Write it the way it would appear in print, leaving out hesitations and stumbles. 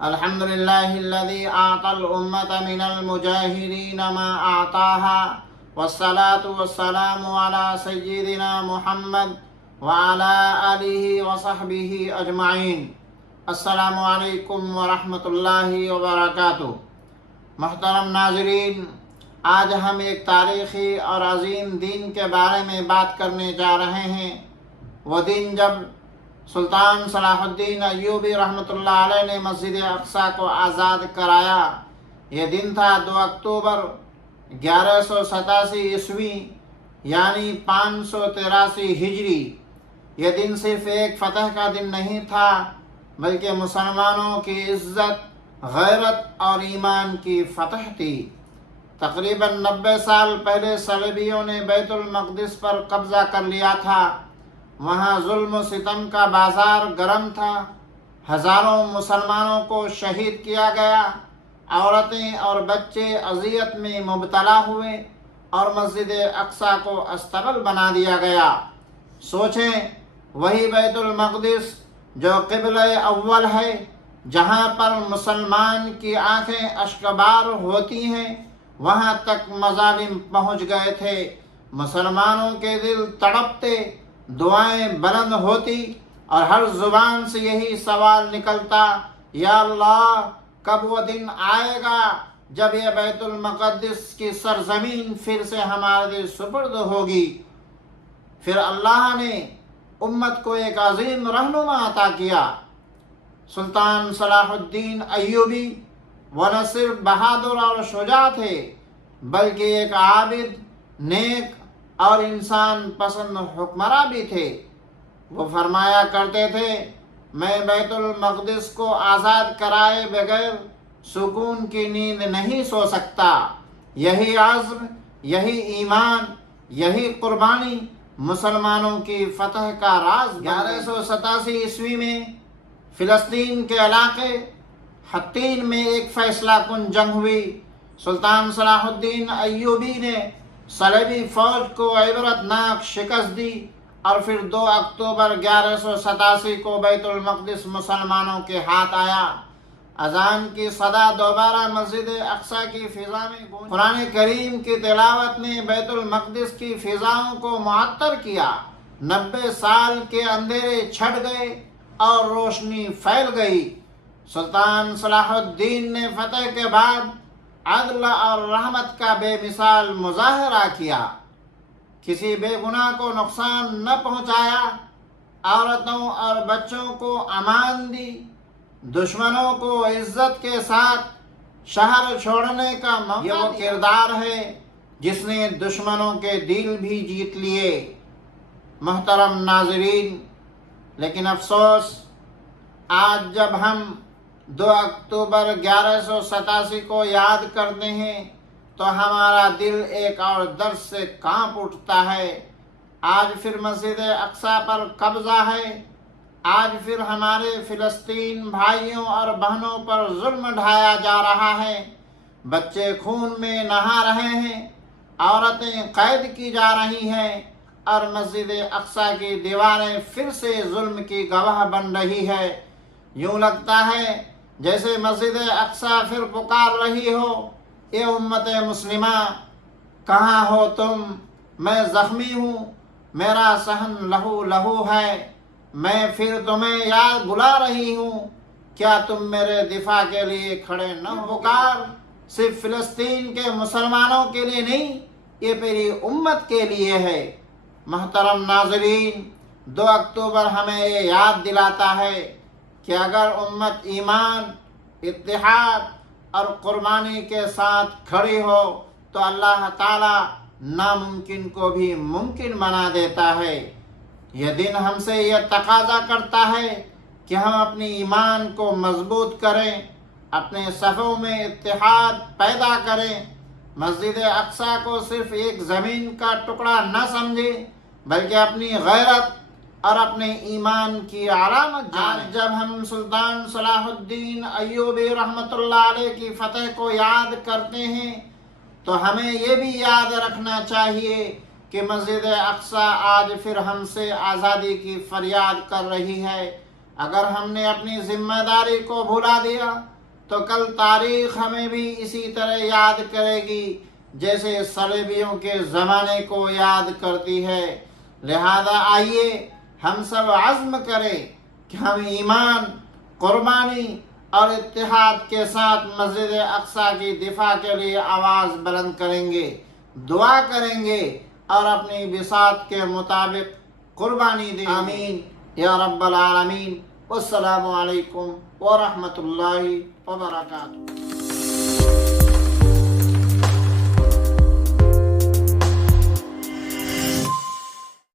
الحمد لله الذي أعطى الأمة من المجاهدين ما أعطاها، والصلاة والسلام على سيدنا محمد وعلى آله وصحبه أجمعين۔ السلام علیکم ورحمۃ اللہ وبرکاتہ۔ محترم ناظرین، آج ہم ایک تاریخی اور عظیم دن کے بارے میں بات کرنے جا رہے ہیں۔ وہ دن جب سلطان صلاح الدین ایوبی رحمۃ اللہ علیہ نے مسجد اقصیٰ کو آزاد کرایا۔ یہ دن تھا 2 اکتوبر 1187 عیسوی یعنی 583 ہجری۔ یہ دن صرف ایک فتح کا دن نہیں تھا، بلکہ مسلمانوں کی عزت، غیرت اور ایمان کی فتح تھی۔ تقریباً 90 سال پہلے صلیبیوں نے بیت المقدس پر قبضہ کر لیا تھا۔ وہاں ظلم و ستم کا بازار گرم تھا، ہزاروں مسلمانوں کو شہید کیا گیا، عورتیں اور بچے اذیت میں مبتلا ہوئے اور مسجد اقصیٰ کو استغل بنا دیا گیا۔ سوچیں، وہی بیت المقدس جو قبلہ اول ہے، جہاں پر مسلمان کی آنکھیں اشکبار ہوتی ہیں، وہاں تک مظالم پہنچ گئے تھے۔ مسلمانوں کے دل تڑپتے، دعائیں بلند ہوتی اور ہر زبان سے یہی سوال نکلتا، یا اللہ، کب وہ دن آئے گا جب یہ بیت المقدس کی سرزمین پھر سے ہمارے سپرد ہوگی۔ پھر اللہ نے امت کو ایک عظیم رہنما عطا کیا۔ سلطان صلاح الدین ایوبی وہ نہ صرف بہادر اور شجاع تھے، بلکہ ایک عابد، نیک اور انسان پسند حکمراں بھی تھے۔ وہ فرمایا کرتے تھے، میں بیت المقدس کو آزاد کرائے بغیر سکون کی نیند نہیں سو سکتا۔ یہی عزم، یہی ایمان، یہی قربانی مسلمانوں کی فتح کا راز۔ 1187 عیسوی میں فلسطین کے علاقے حطین میں ایک فیصلہ کن جنگ ہوئی۔ سلطان صلاح الدین ایوبی نے صلیبی فوج کو عبرتناک شکست دی اور پھر 2 اکتوبر 1187 کو بیت المقدس مسلمانوں کے ہاتھ آیا۔ اذان کی صدا دوبارہ مسجد اقصیٰ کی فضا میں گونجی۔ قرآن کریم کی تلاوت نے بیت المقدس کی فضاؤں کو معطر کیا۔ 90 سال کے اندھیرے چھٹ گئے اور روشنی پھیل گئی۔ سلطان صلاح الدین نے فتح کے بعد عدل اور رحمت کا بے مثال مظاہرہ کیا۔ کسی بے گناہ کو نقصان نہ پہنچایا، عورتوں اور بچوں کو امان دی، دشمنوں کو عزت کے ساتھ شہر چھوڑنے کا موقع دیا۔ یہ وہ کردار ہے جس نے دشمنوں کے دل بھی جیت لیے۔ محترم ناظرین، لیکن افسوس، آج جب ہم 2 اکتوبر 1187 کو یاد کرتے ہیں تو ہمارا دل ایک اور درد سے کانپ اٹھتا ہے۔ آج پھر مسجد اقصیٰ پر قبضہ ہے۔ آج پھر ہمارے فلسطین بھائیوں اور بہنوں پر ظلم ڈھایا جا رہا ہے۔ بچے خون میں نہا رہے ہیں، عورتیں قید کی جا رہی ہیں اور مسجد اقصیٰ کی دیواریں پھر سے ظلم کی گواہ بن رہی ہے۔ یوں لگتا ہے جیسے مسجد اقصیٰ پھر پکار رہی ہو، اے امت مسلمہ، کہاں ہو تم؟ میں زخمی ہوں، میرا صحن لہو لہو ہے، میں پھر تمہیں یاد بلا رہی ہوں، کیا تم میرے دفاع کے لیے کھڑے نہ ہو؟ پکار صرف فلسطین کے مسلمانوں کے لیے نہیں، یہ میری امت کے لیے ہے۔ محترم ناظرین، 2 اکتوبر ہمیں یہ یاد دلاتا ہے کہ اگر امت ایمان، اتحاد اور قربانی کے ساتھ کھڑی ہو تو اللہ تعالی ناممکن کو بھی ممکن بنا دیتا ہے۔ یہ دن ہم سے یہ تقاضا کرتا ہے کہ ہم اپنی ایمان کو مضبوط کریں، اپنے صفوں میں اتحاد پیدا کریں، مسجد اقصیٰ کو صرف ایک زمین کا ٹکڑا نہ سمجھیں بلکہ اپنی غیرت اور اپنے ایمان کی علامت جانیں۔ آج جب ہم سلطان صلاح الدین ایوبی رحمۃ اللہ علیہ کی فتح کو یاد کرتے ہیں تو ہمیں یہ بھی یاد رکھنا چاہیے کہ مسجد اقصیٰ آج پھر ہم سے آزادی کی فریاد کر رہی ہے۔ اگر ہم نے اپنی ذمہ داری کو بھلا دیا تو کل تاریخ ہمیں بھی اسی طرح یاد کرے گی جیسے صلیبیوں کے زمانے کو یاد کرتی ہے۔ لہذا آئیے ہم سب عزم کریں کہ ہم ایمان، قربانی اور اتحاد کے ساتھ مسجد اقصیٰ کی دفاع کے لیے آواز بلند کریں گے، دعا کریں گے اور اپنی بساط کے مطابق قربانی دیں۔ آمین یا رب العالمین۔ والسلام علیکم ورحمۃ اللہ وبرکاتہ۔